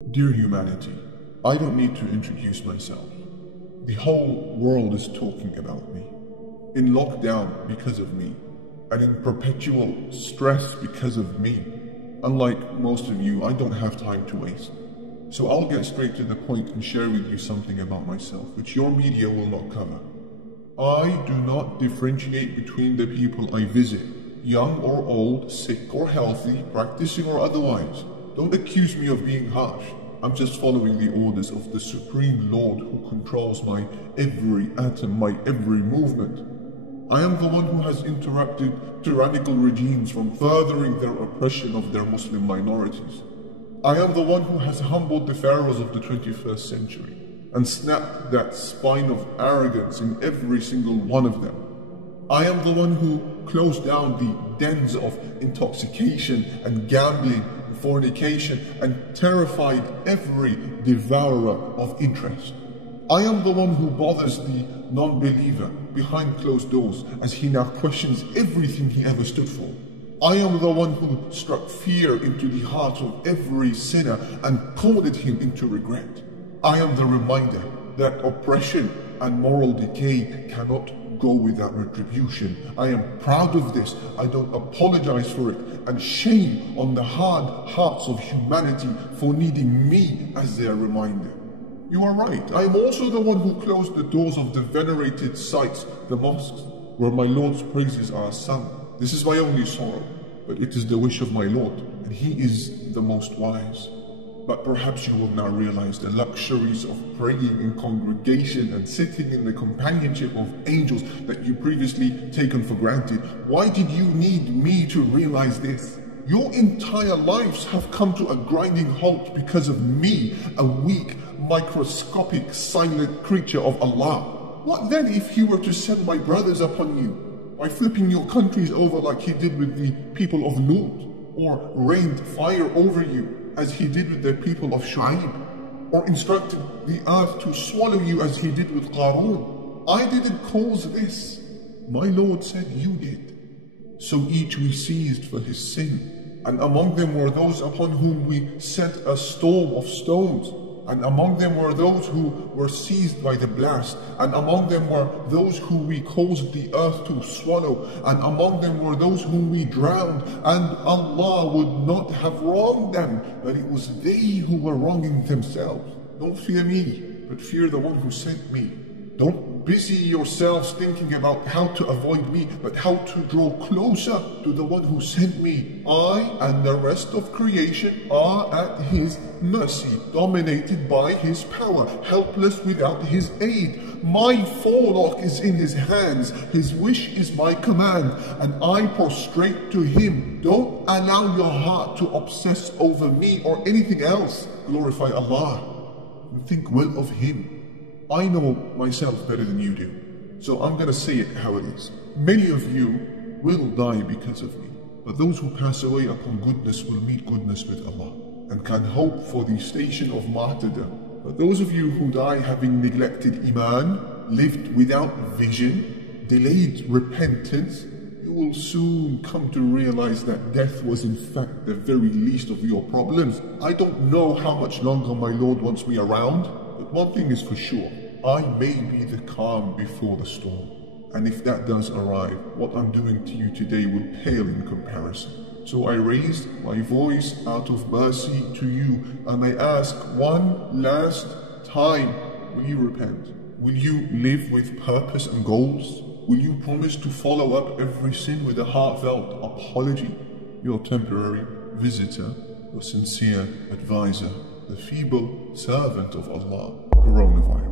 Dear humanity, I don't need to introduce myself. The whole world is talking about me. In lockdown because of me, and in perpetual stress because of me. Unlike most of you, I don't have time to waste. So I'll get straight to the point and share with you something about myself, which your media will not cover. I do not differentiate between the people I visit, young or old, sick or healthy, practicing or otherwise. Don't accuse me of being harsh. I'm just following the orders of the Supreme Lord who controls my every atom, my every movement. I am the one who has interrupted tyrannical regimes from furthering their oppression of their Muslim minorities. I am the one who has humbled the pharaohs of the 21st century and snapped that spine of arrogance in every single one of them. I am the one who closed down the dens of intoxication and gambling and fornication and terrified every devourer of interest. I am the one who bothers the non-believer behind closed doors as he now questions everything he ever stood for. I am the one who struck fear into the heart of every sinner and cornered him into regret. I am the reminder that oppression and moral decay cannot go without retribution. I am proud of this. I don't apologize for it. And shame on the hard hearts of humanity for needing me as their reminder. You are right. I am also the one who closed the doors of the venerated sites, the mosques, where my Lord's praises are sung. This is my only sorrow, but it is the wish of my Lord, and He is the most wise. But perhaps you will now realize the luxuries of praying in congregation and sitting in the companionship of angels that you previously taken for granted. Why did you need me to realize this? Your entire lives have come to a grinding halt because of me, a weak, microscopic, silent creature of Allah. What then if He were to send my brothers upon you by flipping your countries over like He did with the people of Lut, or rained fire over you as He did with the people of Shu'aib, or instructed the earth to swallow you as He did with Qarun? I didn't cause this. My Lord said you did. So each we seized for his sin, and among them were those upon whom we sent a storm of stones, and among them were those who were seized by the blast, and among them were those who we caused the earth to swallow, and among them were those whom we drowned, and Allah would not have wronged them, but it was they who were wronging themselves. Don't fear me, but fear the one who sent me. Don't busy yourselves thinking about how to avoid me, but how to draw closer to the one who sent me. I and the rest of creation are at His mercy, dominated by His power, helpless without His aid. My forelock is in His hands, His wish is my command, and I prostrate to Him. Don't allow your heart to obsess over me or anything else. Glorify Allah and think well of Him. I know myself better than you do, so I'm gonna say it how it is. Many of you will die because of me, but those who pass away upon goodness will meet goodness with Allah and can hope for the station of martyrdom. But those of you who die having neglected Iman, lived without vision, delayed repentance, you will soon come to realize that death was in fact the very least of your problems. I don't know how much longer my Lord wants me around, but one thing is for sure, I may be the calm before the storm. And if that does arrive, what I'm doing to you today will pale in comparison. So I raise my voice out of mercy to you, and I ask one last time, will you repent? Will you live with purpose and goals? Will you promise to follow up every sin with a heartfelt apology? Your temporary visitor, your sincere advisor, the feeble servant of Allah, coronavirus.